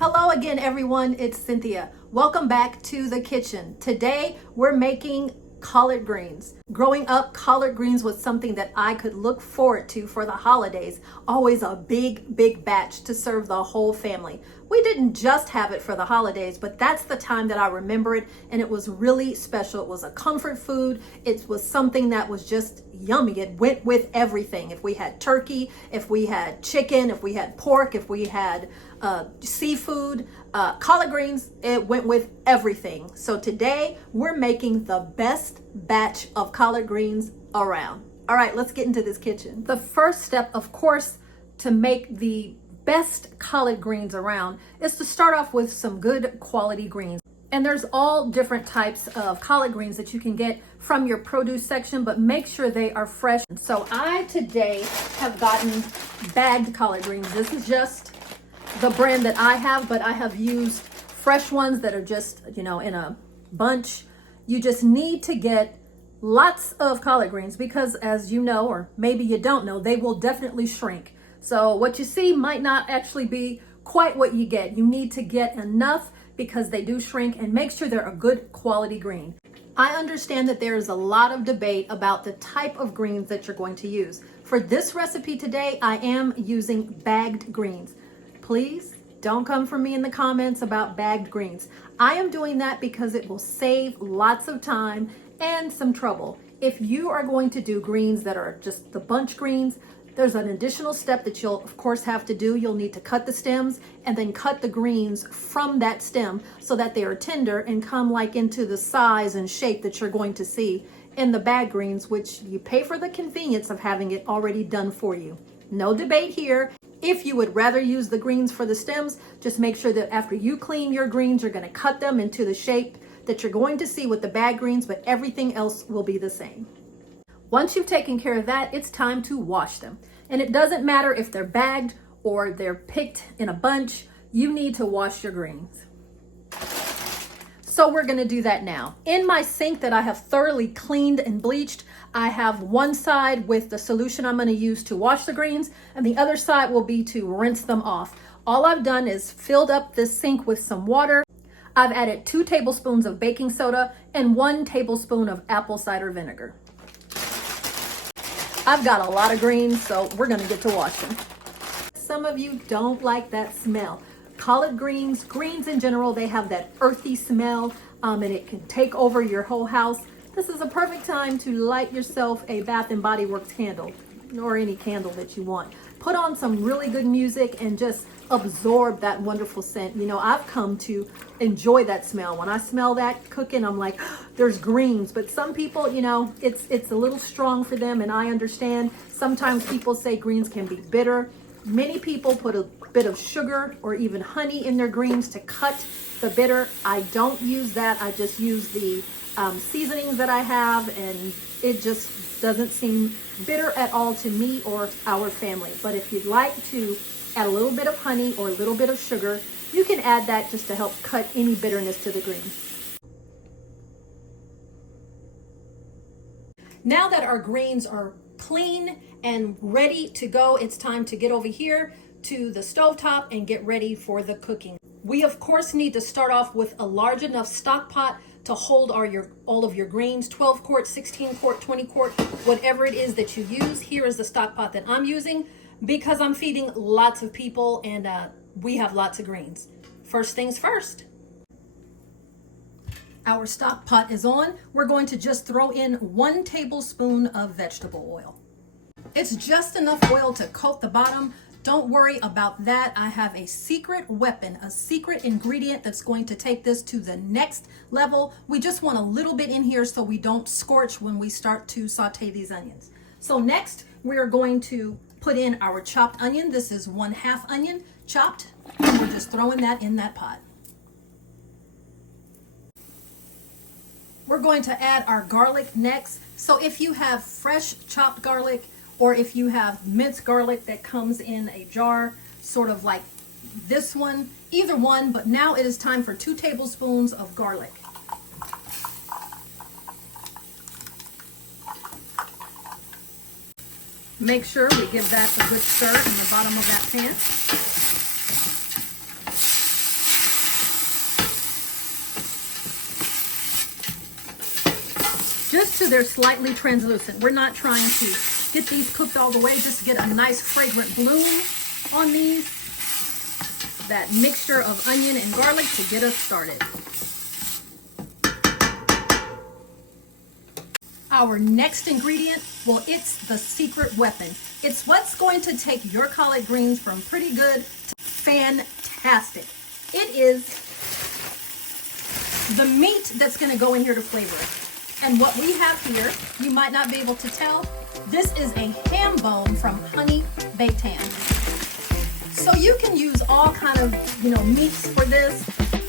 Hello again, everyone. It's Cynthia. Welcome back to the kitchen. Today, we're making collard greens. Growing up, collard greens was something that I could look forward to for the holidays. Always a big batch to serve the whole family. We didn't just have it for the holidays, but that's the time that I remember it, and it was really special. It was a comfort food. It was something that was just yummy. It went with everything. If we had turkey, if we had chicken, if we had pork, if we had seafood, collard greens, it went with everything. So today we're making the best batch of collard greens around. All right, let's get into this kitchen. The first step, of course, to make the best collard greens around is to start off with some good quality greens. And there's all different types of collard greens that you can get from your produce section, but make sure they are fresh. So I today have gotten bagged collard greens. This is just the brand that I have, but I have used fresh ones that are just, in a bunch. You just need to get lots of collard greens because, as you know, or maybe you don't know, they will definitely shrink. So what you see might not actually be quite what you get. You need to get enough because they do shrink, and make sure they're a good quality green. I understand that there is a lot of debate about the type of greens that you're going to use. For this recipe today, I am using bagged greens. Please don't come for me in the comments about bagged greens. I am doing that because it will save lots of time and some trouble. If you are going to do greens that are just the bunch greens, there's an additional step that you'll of course have to do. You'll need to cut the stems and then cut the greens from that stem so that they are tender and come like into the size and shape that you're going to see in the bag greens, which you pay for the convenience of having it already done for you. No debate here. If you would rather use the greens for the stems, just make sure that after you clean your greens, you're going to cut them into the shape that you're going to see with the bag greens, but everything else will be the same. Once you've taken care of that, it's time to wash them. And it doesn't matter if they're bagged or they're picked in a bunch, you need to wash your greens. So we're gonna do that now. In my sink that I have thoroughly cleaned and bleached, I have one side with the solution I'm gonna use to wash the greens, and the other side will be to rinse them off. All I've done is filled up this sink with some water. I've added 2 tablespoons of baking soda and 1 tablespoon of apple cider vinegar. I've got a lot of greens, so we're gonna get to washing. Some of you don't like that smell. Collard greens in general, they have that earthy smell, and it can take over your whole house. This is a perfect time to light yourself a Bath and Body Works candle, or any candle that you want. Put on some really good music and just absorb that wonderful scent. I've come to enjoy that smell. When I smell that cooking, I'm like, there's greens. But some people, it's a little strong for them, and I understand. Sometimes people say greens can be bitter. Many people put a bit of sugar or even honey in their greens to cut the bitter. I don't use that. I just use the seasonings that I have, and it just doesn't seem bitter at all to me or our family. But if you'd like to add a little bit of honey or a little bit of sugar, you can add that just to help cut any bitterness to the greens. Now that our greens are clean and ready to go, it's time to get over here to the stovetop and get ready for the cooking. We of course need to start off with a large enough stock pot to hold all of your greens, 12 quart, 16 quart, 20 quart, whatever it is that you use. Here is the stock pot that I'm using because I'm feeding lots of people, and we have lots of greens. First things first. Our stock pot is on. We're going to just throw in 1 tablespoon of vegetable oil. It's just enough oil to coat the bottom. Don't worry about that. I have a secret weapon, a secret ingredient that's going to take this to the next level. We just want a little bit in here so we don't scorch when we start to saute these onions. So next, we're going to put in our chopped onion. This is 1/2 onion chopped, and we're just throwing that in that pot. We're going to add our garlic next. So if you have fresh chopped garlic, or if you have minced garlic that comes in a jar, sort of like this one, either one, but now it is time for 2 tablespoons of garlic. Make sure we give that a good stir in the bottom of that pan. just so they're slightly translucent. We're not trying to get these cooked all the way, just to get a nice fragrant bloom on these. That mixture of onion and garlic to get us started. Our next ingredient, well, it's the secret weapon. It's what's going to take your collard greens from pretty good to fantastic. It is the meat that's going to go in here to flavor it. And what we have here, you might not be able to tell, this is a ham bone from Honey Baked Ham. So you can use all kind of, meats for this.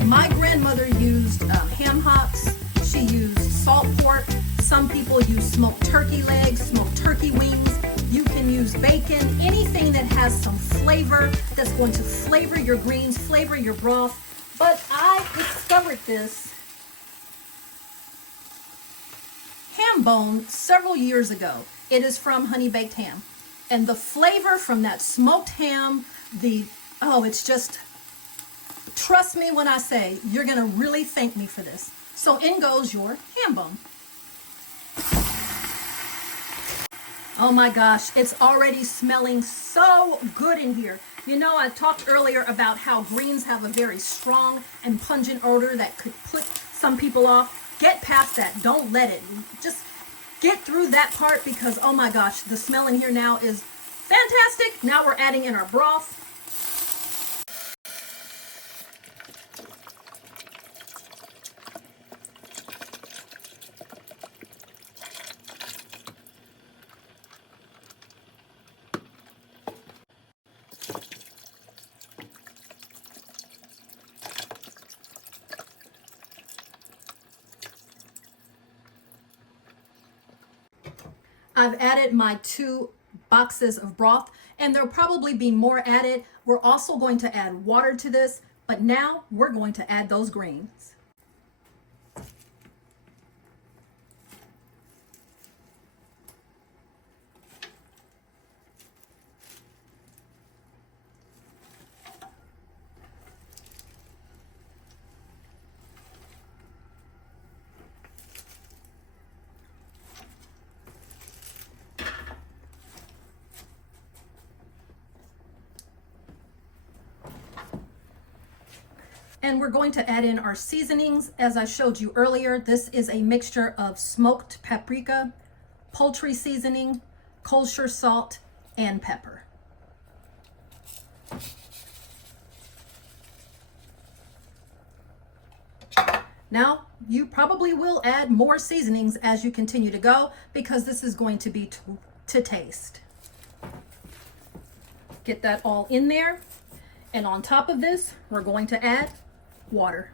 My grandmother used ham hocks. She used salt pork. Some people use smoked turkey legs, smoked turkey wings. You can use bacon, anything that has some flavor, that's going to flavor your greens, flavor your broth. But I discovered this ham bone several years ago. It is from Honey Baked Ham. And the flavor from that smoked ham, it's just, trust me when I say, you're gonna really thank me for this. So in goes your ham bone. Oh my gosh, it's already smelling so good in here. I talked earlier about how greens have a very strong and pungent odor that could put some people off. Get past that, don't let it. Just get through that part because, oh my gosh, the smell in here now is fantastic. Now we're adding in our broth. I've added my 2 boxes of broth, and there'll probably be more added. We're also going to add water to this, but now we're going to add those greens. And we're going to add in our seasonings. As I showed you earlier, this is a mixture of smoked paprika, poultry seasoning, kosher salt, and pepper. Now, you probably will add more seasonings as you continue to go because this is going to be to taste. Get that all in there. And on top of this, we're going to add water.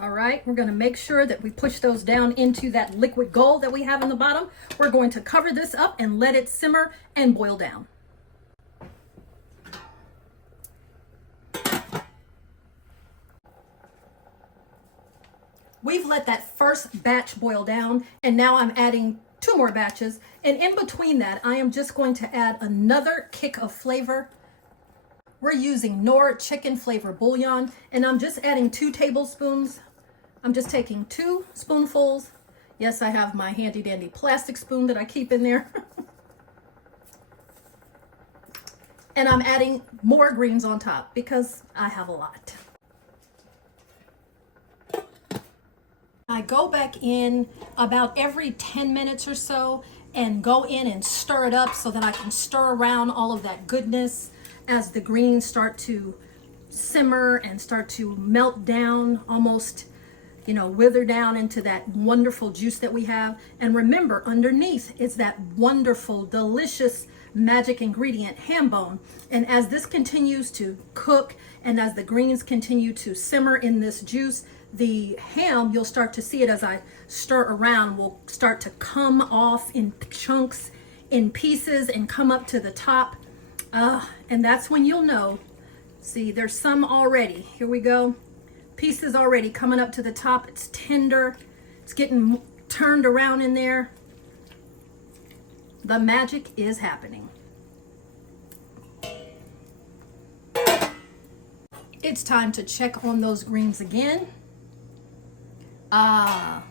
All right, we're going to make sure that we push those down into that liquid gold that we have in the bottom. We're going to cover this up and let it simmer and boil down. We've let that first batch boil down, and now I'm adding 2 more batches. And in between that, I am just going to add another kick of flavor. We're using Knorr chicken flavor bouillon, and I'm just adding 2 tablespoons. I'm just taking 2 spoonfuls. Yes, I have my handy dandy plastic spoon that I keep in there. And I'm adding more greens on top because I have a lot. I go back in about every 10 minutes or so and go in and stir it up so that I can stir around all of that goodness as the greens start to simmer and start to melt down, almost, wither down into that wonderful juice that we have. And remember, underneath is that wonderful, delicious magic ingredient, ham bone. And as this continues to cook and as the greens continue to simmer in this juice, the ham, you'll start to see it as I stir around, will start to come off in chunks, in pieces, and come up to the top. And that's when you'll know. See, there's some already. Here we go. Pieces already coming up to the top. It's tender. It's getting turned around in there, the magic is happening. It's time to check on those greens again. Oh,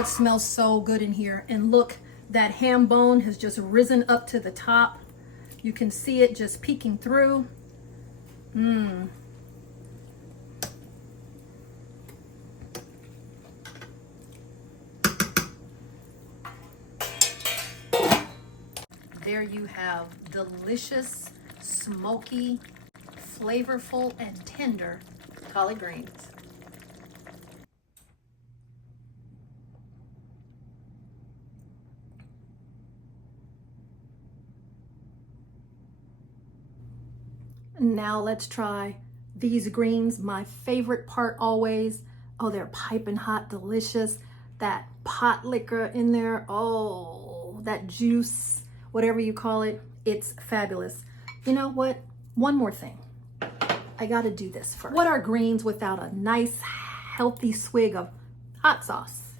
it smells so good in here. And look, that ham bone has just risen up to the top. You can see it just peeking through. There you have delicious, smoky, flavorful, and tender collard greens. Now let's try these greens. My favorite part always. Oh, they're piping hot, delicious. That pot liquor in there. Oh, that juice, whatever you call it. It's fabulous. You know what? One more thing. I gotta do this first. What are greens without a nice, healthy swig of hot sauce?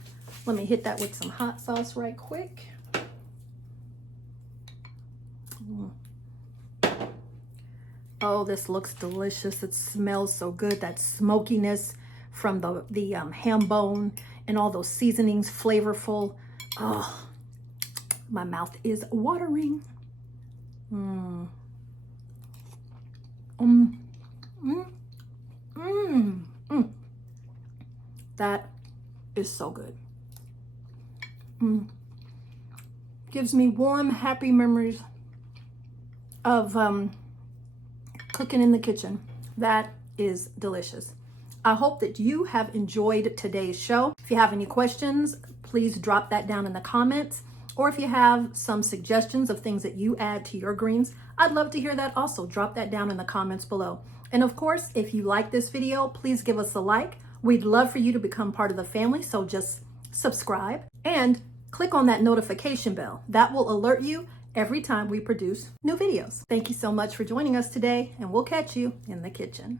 Let me hit that with some hot sauce right quick. Oh, this looks delicious. It smells so good. That smokiness from the ham bone and all those seasonings, flavorful. Oh, my mouth is watering. That is so good. Gives me warm, happy memories of cooking in the kitchen. That is delicious. I hope that you have enjoyed today's show. If you have any questions, please drop that down in the comments. Or if you have some suggestions of things that you add to your greens, I'd love to hear that also. Drop that down in the comments below. And of course, if you like this video, please give us a like. We'd love for you to become part of the family, so just subscribe and click on that notification bell. That will alert you every time we produce new videos. Thank you so much for joining us today, and we'll catch you in the kitchen.